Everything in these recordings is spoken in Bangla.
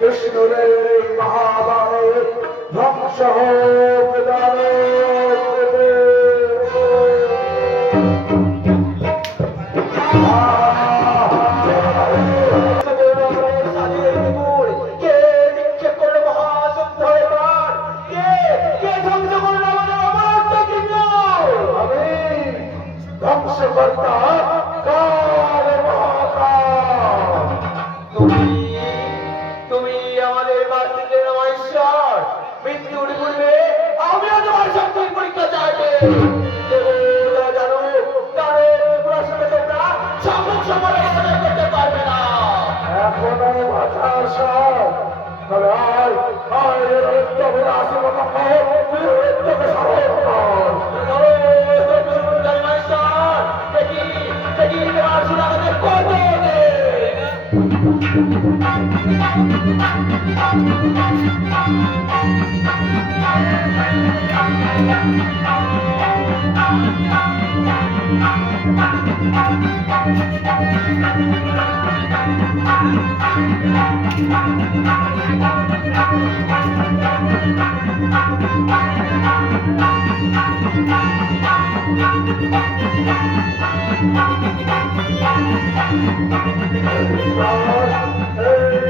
কৃষ্ণের মহাভারত ধ্বংস হোক। মৃত্যুর পূর্বে আমিও Hey!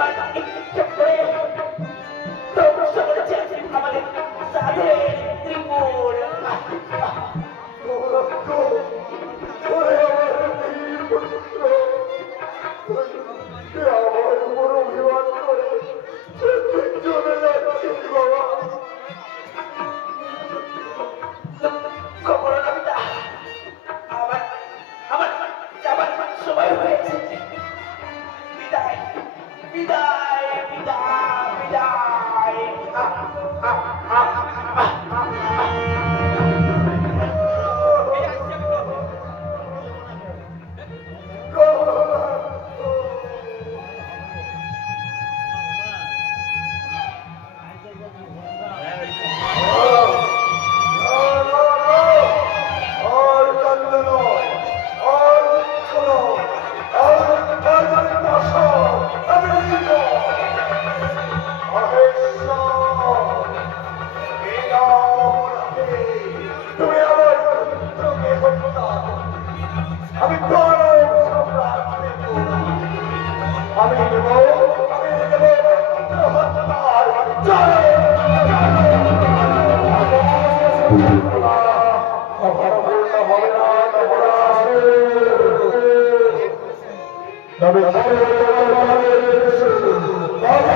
bye 있습니다.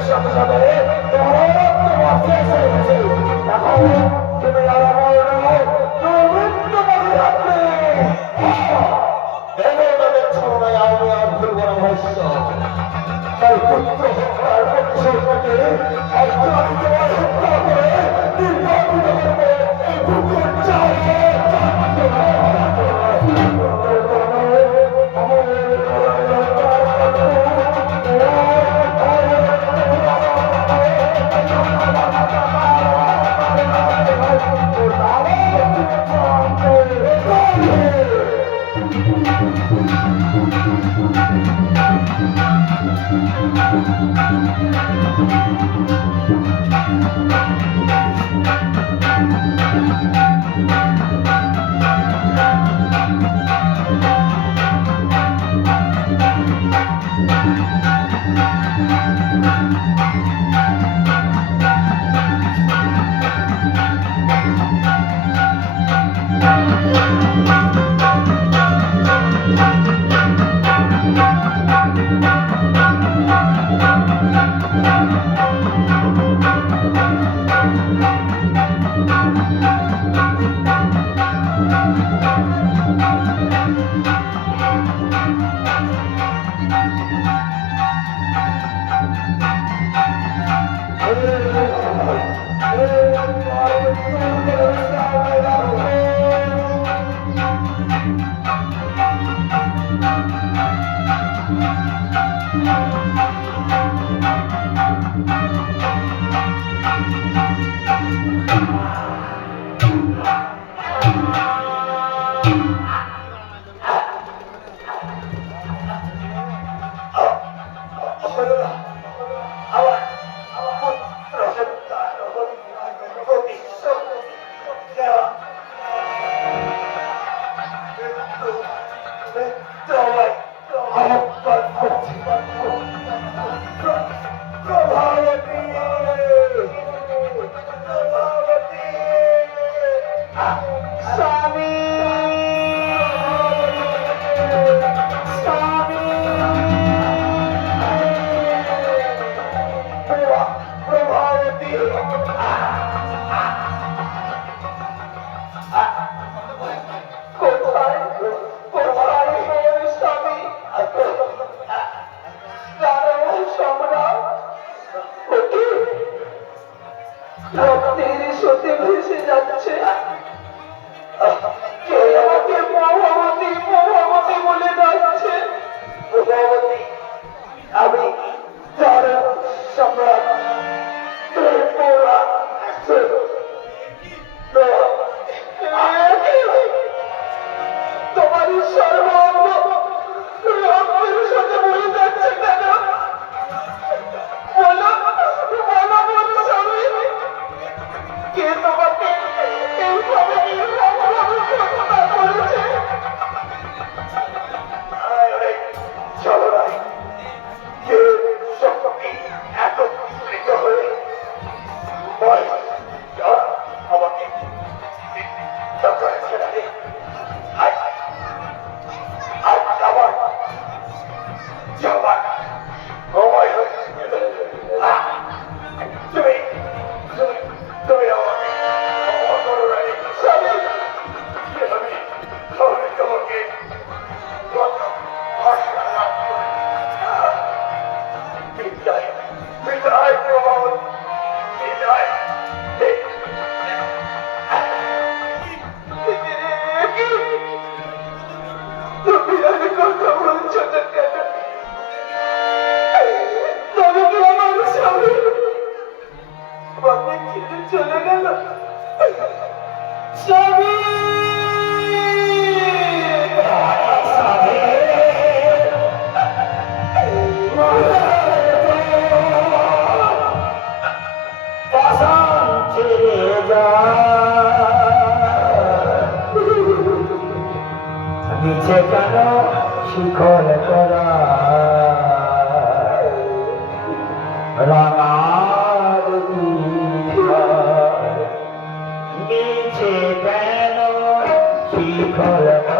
शब्दामध्ये Thank you. কে তোমাকে এইভাবে নিচে কেন শিখর করা You call out.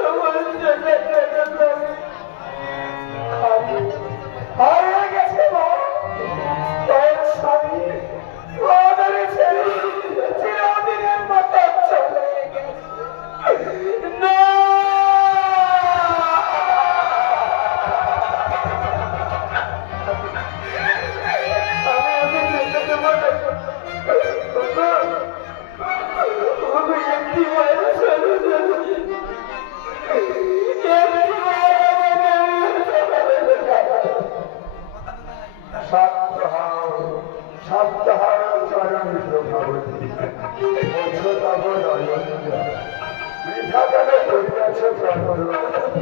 我的姐 Gracias.